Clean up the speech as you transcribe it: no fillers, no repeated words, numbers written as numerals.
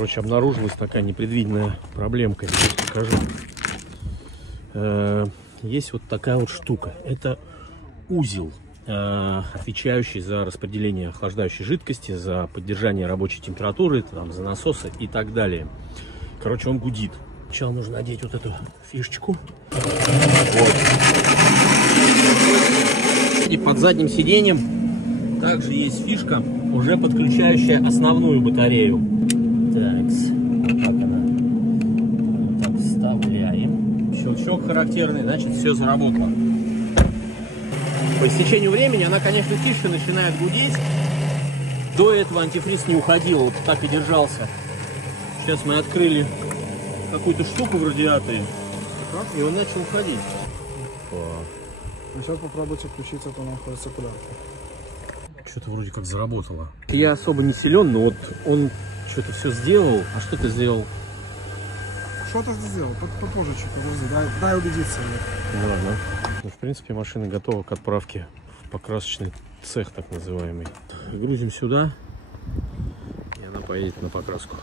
Короче, обнаружилась такая непредвиденная проблемка. Сейчас покажу. Есть вот такая вот штука. Это узел, отвечающий за распределение охлаждающей жидкости, за поддержание рабочей температуры, там, за насосы и так далее. Короче, он гудит. Сначала нужно надеть вот эту фишечку. Вот. И под задним сиденьем также есть фишка, уже подключающая основную батарею. Так, вот так она. Так, вставляем. Щелчок характерный, значит, все заработало. По истечению времени она, конечно, тише начинает гудеть. До этого антифриз не уходил, вот так и держался. Сейчас мы открыли какую-то штуку в радиаторе, и он начал уходить. Сейчас попробуйте включить, это находится куда-то. Что-то вроде как заработало. Я особо не силен, но вот он что-то все сделал. А что ты сделал? Что-то сделал, попозже чуть, подожди, дай убедиться. Ладно. Ну, в принципе, машина готова к отправке в покрасочный цех, так называемый. Грузим сюда, и она поедет на покраску.